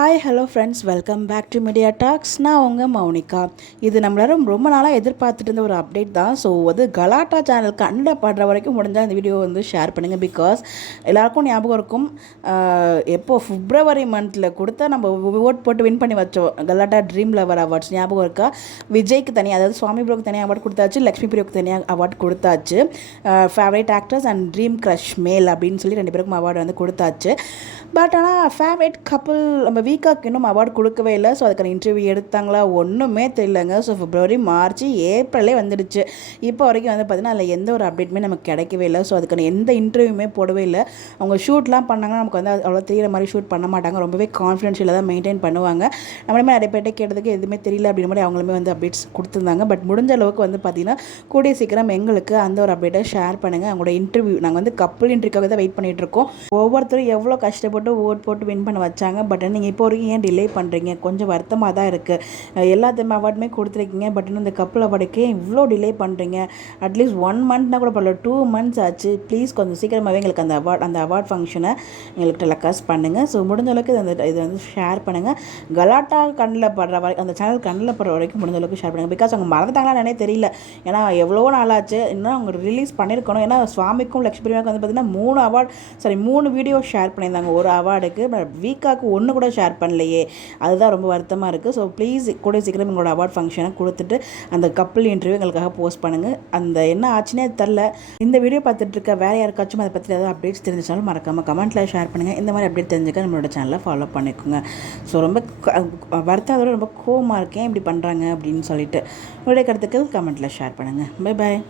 Hi hello friends, welcome back to media talks. நான் உங்கள் மௌனிகா. இது நம்மளாரும் ரொம்ப நாளாக எதிர்பார்த்துட்டு இருந்த ஒரு அப்டேட் தான். ஸோ கலாட்டா சேனல் கண்ட படுற வரைக்கும் முடிஞ்சால் இந்த வீடியோ ஷேர் பண்ணுங்கள். பிகாஸ் எல்லாருக்கும் ஞாபகம் இருக்கும், எப்போது February மந்தில் கொடுத்தா நம்ம ஓட் போட்டு வின் பண்ணி வச்சோம் கலாட்டா ட்ரீம் லவர் அவார்ட்ஸ். ஞாபகம் இருக்கா? விஜய்க்கு தனியாக, அதாவது சுவாமி ப்ரோக்கு தனியாக அவார்டு கொடுத்தாச்சு, லக்ஷ்மி பிரியோக்கு தனியாக அவார்டு கொடுத்தாச்சு. Favourite actors and dream crush மேல் அப்படின்னு சொல்லி 2 பேருக்கும் அவார்டு கொடுத்தாச்சு. பட் ஆனால் ஃபேவரேட் கப்புள் நம்ம வீக்காக்கு இன்னும் அவார்டு கொடுக்கவே இல்லை. ஸோ அதுக்கான இன்டர்வியூ எடுத்தாங்களா ஒன்றுமே தெரியலங்க. ஸோ February, March, April வந்துடுச்சு. இப்போ வரைக்கும் பார்த்திங்கன்னா அதில் எந்த ஒரு அப்டேட்டுமே நமக்கு கிடைக்கவே இல்லை. ஸோ அதுக்கான எந்த இன்டர்வியூமே போடவே இல்லை. அவங்க ஷூட்லாம் பண்ணாங்கன்னா நமக்கு அவ்வளோ தெரியிற மாதிரி ஷூட் பண்ண மாட்டாங்க. ரொம்பவே கான்ஃபிடென்ஷியலாக தான் மெயின்டைன் பண்ணுவாங்க. நம்மளுமே நிறைய பேர்ட்டே கேட்டதுக்கு எதுவுமே தெரியல அப்படின்ற மாதிரி அவங்களுமே அப்டேட்ஸ் கொடுத்துருந்தாங்க. பட் முடிஞ்ச அளவுக்கு பார்த்திங்கன்னா கூடிய சீக்கிரம் எங்களுக்கு அந்த ஒரு அப்டேட்டை ஷேர் பண்ணுங்கள். அவங்களோட இன்டர்வியூ நாங்கள் கப்புள் இன்டர்வியூக்காக தான் வெயிட் பண்ணிகிட்ருக்கோம். ஒவ்வொருத்தரும் எவ்வளோ கஷ்டப்பட்டு ஓட் போட்டு வின் பண்ண வச்சாங்க. பட் நீங்கள் இப்போ வரைக்கும் ஏன் டிலே பண்ணுறீங்க? கொஞ்சம் வருத்தமாக தான் இருக்குது. எல்லாத்தையுமே அவார்டுமே கொடுத்துருக்கீங்க. பட் இன்னும் இந்த கப்பல் அவார்டுக்கு இவ்வளோ டிலே பண்ணுறீங்க? அட்லீஸ்ட் 1 மந்த்னா கூட பரவாயில்ல, 2 months ஆச்சு. ப்ளீஸ் கொஞ்சம் சீக்கிரமாகவே எங்களுக்கு அந்த அவார்ட் ஃபங்க்ஷனை எங்களுக்கு டெலிகாஸ்ட் பண்ணுங்கள். ஸோ முடிஞ்ச அளவுக்கு இது ஷேர் பண்ணுங்கள். கலாட்டா கண்ணில் படுற வரைக்கும், அந்த சேனல் கண்ணில் படுற வரைக்கும் முடிஞ்ச அளவுக்கு ஷேர் பண்ணுங்கள். பிகாஸ் அவங்க மறந்துட்டாங்களா என்னே தெரியல. ஏன்னா எவ்வளோ நாளாச்சு, இன்னும் அவங்க ரிலீஸ் பண்ணியிருக்கணும். ஏன்னா சுவாமிக்கும் லக்ஷ்மி பிரியாவுக்கும் பார்த்திங்கன்னா 3 வீடியோ ஷேர் பண்ணியிருந்தாங்க ஒரு அவார்டுக்கு. பட் வீக்காக்கு 1 கூட ஷேர் பண்ணலையே. அதுதான் ரொம்ப வருத்தமாக இருக்குது. ஸோ ப்ளீஸ் கூட சீக்கிரம் எங்களோட அவார்ட் ஃபங்க்ஷனை கொடுத்துட்டு அந்த கப்பல் இன்டர்வியூ எங்களுக்காக போஸ்ட் பண்ணுங்கள். என்ன ஆச்சுன்னே தெரில. இந்த வீடியோ பார்த்துட்டு இருக்க வேறு யாருக்காச்சும் அதை பற்றி ஏதாவது அப்டேட்ஸ் தெரிஞ்சிச்சாலும் மறக்காமல் கமெண்ட்டில் ஷேர் பண்ணுங்கள். இந்த மாதிரி அப்டேட் தெரிஞ்சுக்க நம்மளோட சேனலை ஃபாலோ பண்ணிக்கோங்க. ஸோ ரொம்ப வருத்தத்தோட ரொம்ப கோவமாக இருக்கேன் இப்படி பண்ணுறாங்க அப்படின்னு சொல்லிட்டு உங்களுடைய கருத்துக்கள் கமெண்ட்டில் ஷேர் பண்ணுங்கள். Bye bye.